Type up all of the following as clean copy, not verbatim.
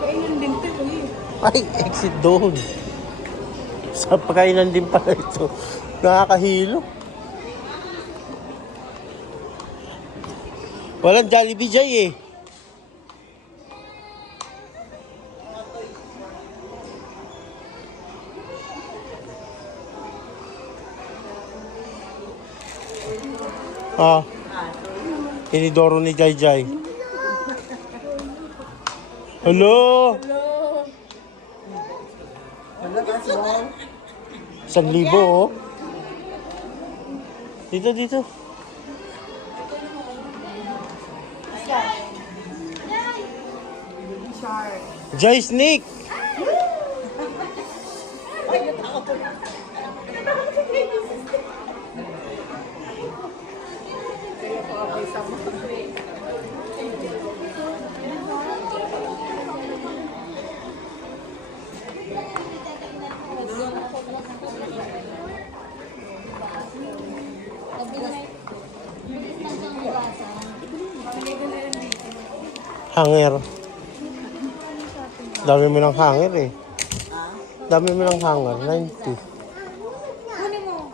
Kainan din ito eh. Ay, exit doon. Sa pagkainan din pala ito. Nakakahilo. Walang Jollibee Jay eh. Ah. Inidoro ni Jai Jai. Hello. Wala ka sa 1,000 oh. Dito, dito. shark. Jai Snake. Kaya pa ako isa mo. Hanger. Dami mo ng hanger eh. Dami mo ng hanger. 90. Kunin mo.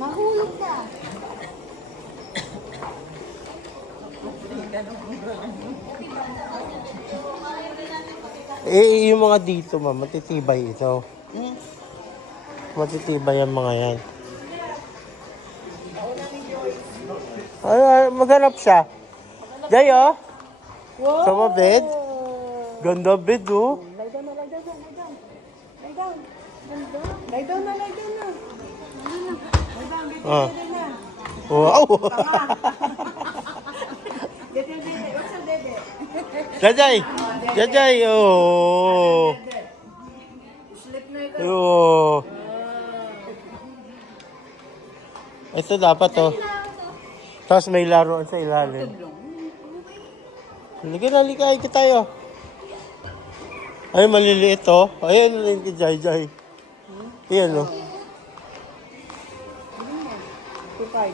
Mahulog ka. Eh, yung mga dito, ma'am, matitibay ito. Matitibay ang mga yan. Ay, maghanap siya. Jay, oh. Wow! Sama bed. Ganda bed, oh. Lie down na, lie down, lie down. Lie down. Lie down na, lie down na. Lie down, get Ah. na. Wow. Get your dede. What's your dede? Jajay. Jajay, oh. Sleep na ito. Oh. Ito dapat, oh. Tapos may laruan sa ilalim. Halika na, halika. Halika tayo. Ay, maliliit, oh. Ayan, rin kay Jai Jai. Ayan, oh. 2.5.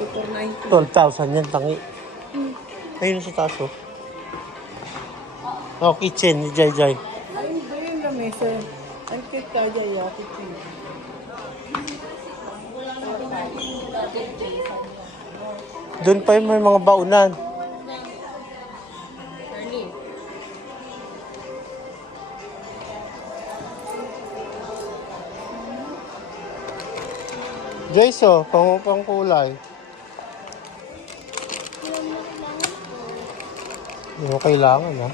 2.490. 12,000 yan, tangi. Ayun sa taas, oh. Oh, kitchen ni Jai Jai. Ay, ba yung lamesa? Ang cute ka dyan, ya. Kitchen. Doon pa yung may mga baunan. Joyce, oh, pang kulay. Hindi mo kailangan, ha?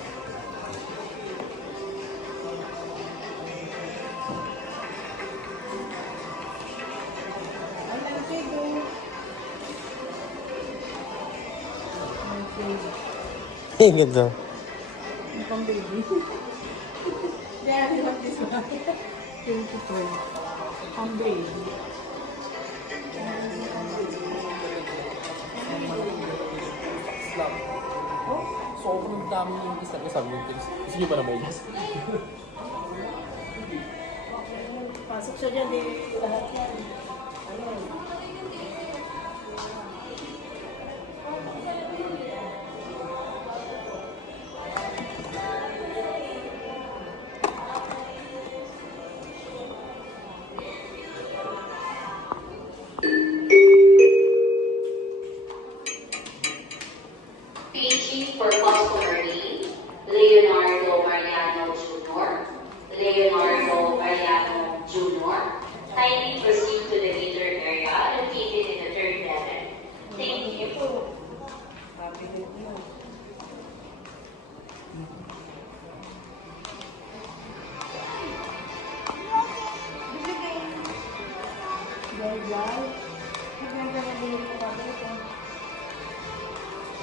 Ang ganda. Ang pang baby. Yeah, I want this one. Beautiful. Pang baby. Sobrang dami yung isa mo. Gusto nyo ba na may gas? Pasok siya dyan, di lahat yan. PG for customer name, Leonardo Mariano Jr. Leonardo Mariano Jr. Kindly proceed to the meter area located in the third level. Thank you. Happy din mo.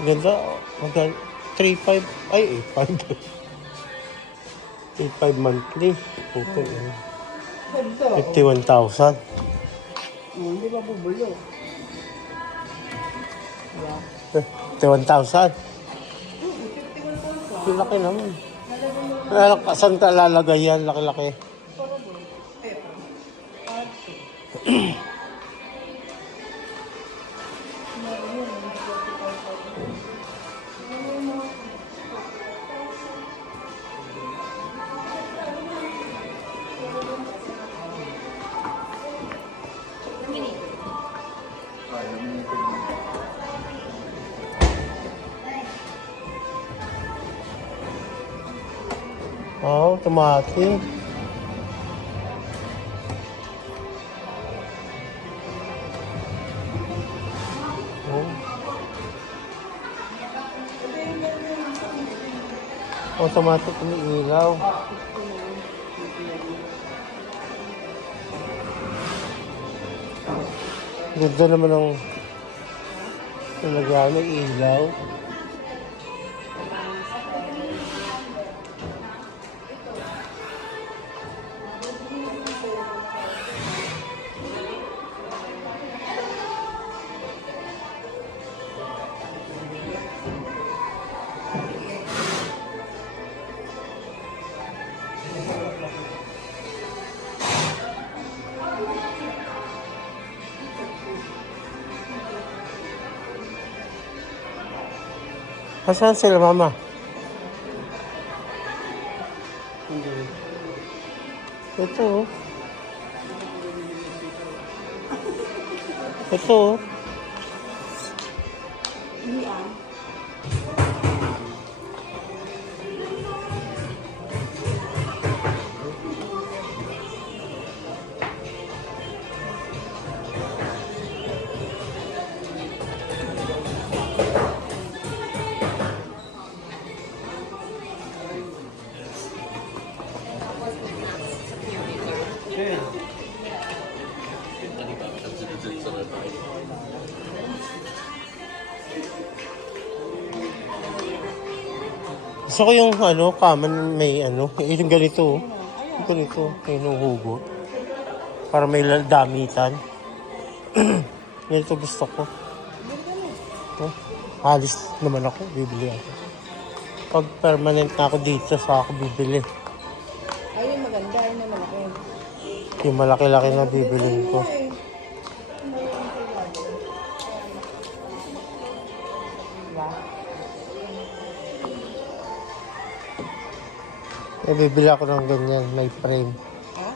Ganda. Magkano? 3,500. Ay, 8,500. 8,500 monthly. Okay. Ganda. 51,000. Hindi ba bubulo? Yeah. 51,000. Laki naman. Saan ka lalagay yan? Laki-laki. Oo, automatic. Oh. Automatic umiilaw. Ganda naman ang talagyan ng ilaw. Asan sila, Mama? Ito. Oh. Ito. Oh. Hindi ah. Gusto ko yung kama na may yung ganito. Yung ganito, may nuhugot. Para may damitan. Ganito gusto ko. Oh, halis naman ako, bibili ako. Pag permanent na ako dito, sa ako bibili. Ay, yung maganda. Ayun na malaki. Yung malaki-laki na bibiliin ko. Diba? Bibili ako ng ganyan, may frame. Ha?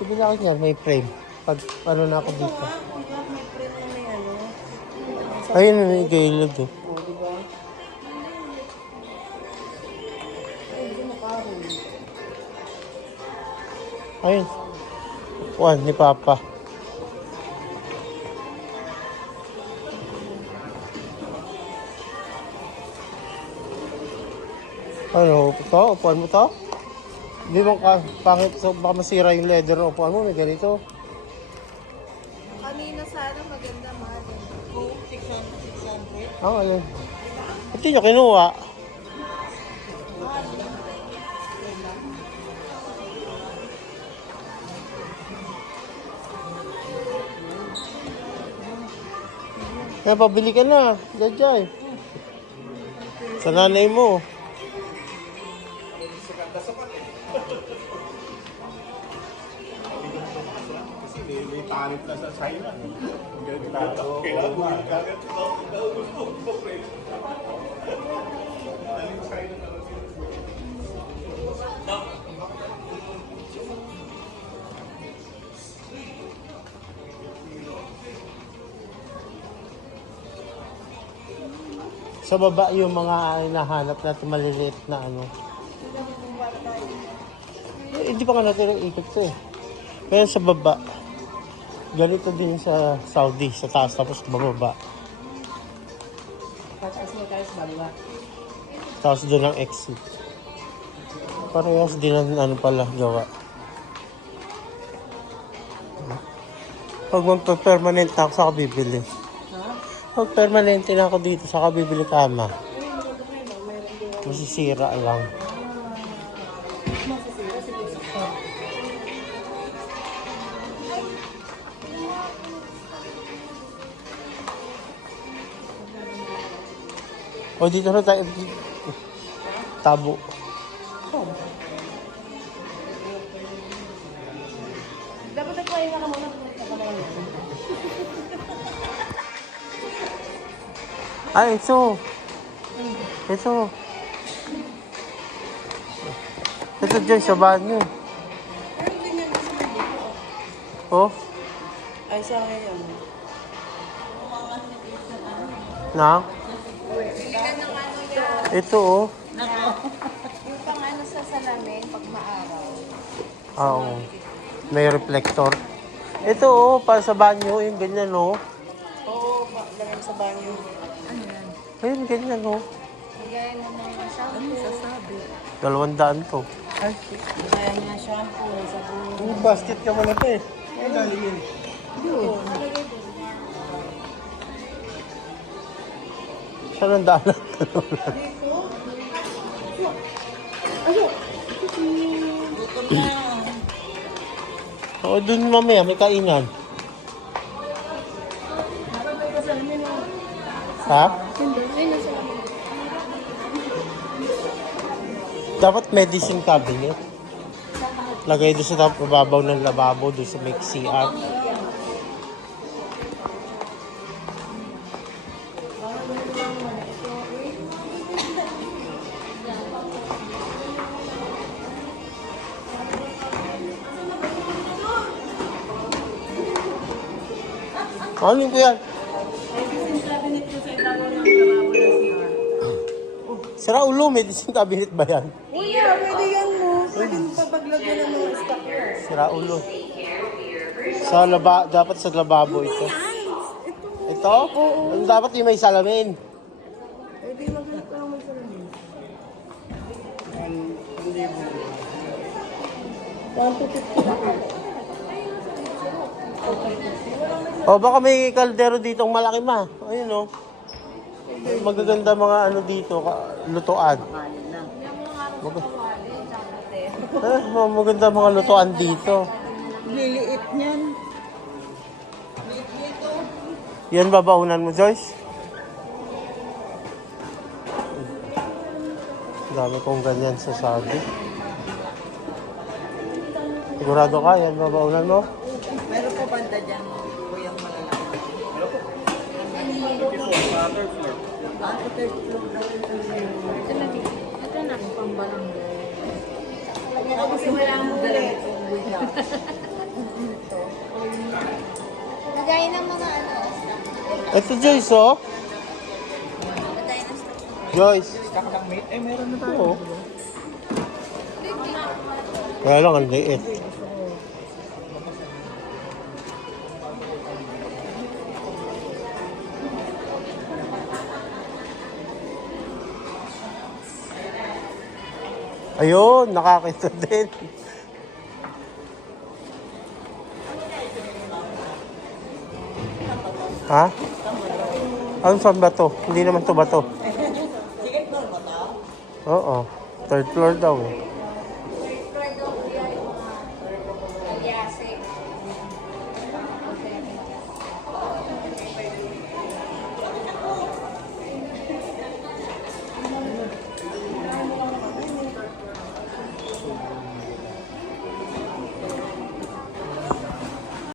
Bibili ako niyan, may frame. Pag na ako dito. Kung may print na may Ayun, may gilid eh. Oh, diba? Ay, hindi makaroon. Ayun. Upuan ni Papa. Ano, ito? Upuan mo to? Hindi mo pangit, so baka masira yung leather ng upuan mo, may ganito. Kanina sana maganda mahal. Oh, 600. Ayun. Ito yung kinuha. Kaya pabili ka na, Jajay. Sa nanay mo. May talent na sa China. Sa baba yung mga hinahanap natin maliliit na hindi pa nga natin ikot to eh. Kaya sa baba, ganito din sa Saudi, sa taas tapos bababa. Pataas mo tayo sa baba. Tapos doon ang exit. Parehas din ang pala gawa. Pag magpa-permanent na ako, saka bibili. Ha? Pag permanent na ako dito, saka bibili kama. Masisira lang. Masisira siguro sa O dito na tayo. Tabo. Dapat nagpahinga ka muna. Ay, ito. Ito. Ito dyan sa banyo. Pero ganyan kasi dito. Oh, Ay, sa akin yun. na. Ito oh. Yung pangalan ano sa salamin pag maaraw. Oo. May reflector. Ito oh, para sa banyo, yung ganyan oh. Oo, lagay mo sa banyo. Ano yan? Ayun, ganyan oh. Kagaya ng mga shampoo. Sasabi. 200 to. Ay, kaya nga shampoo, sabon. Yung basket ka mo na ito eh. Ay, galing yun. Yun. Siya nang daanan. Gutom na. Oo, dun mamaya, may kainan. Ha? Ay, nasa Dapat medicine cabinet. Lagay doon sa babaw ng lababo, doon sa may CR. Ano ko yan? Medicine cabinet ko sa ibabaw ng lavabo ng CR. Sira ulo, medicine cabinet ba yan? Uy, pwede yan mo. Pwede mo papaglagyan ng mga stock mo. Sira ulo. Dapat sa lababo ito. Ito? Oo. Dapat yung may salamin. Pwede maghanap ka lang magsalamin. O baka may kaldero ditong malaki ma. Ayun o. Magaganda mga ano dito, lutuan. Maganda mga lutuan dito. Liliit niyan. Yan babaunan mo, Joyce? Dami kong ganyan sa sabi. Sigurado ka, yan babaunan mo? Meron po banda dyan. Kuyang malalaki. Ito na, pambarangay. Kasi wala mo ulit. Kagaya ng mga ano. Ito, Joyce, oh. Kagaya ng stock. Joyce. Meron na tayo. Oo. Kaya lang, ang liit. Ayun, nakakita din. Ha? Ano saan ba to? Hindi naman to ba to? Oo. Third floor daw eh.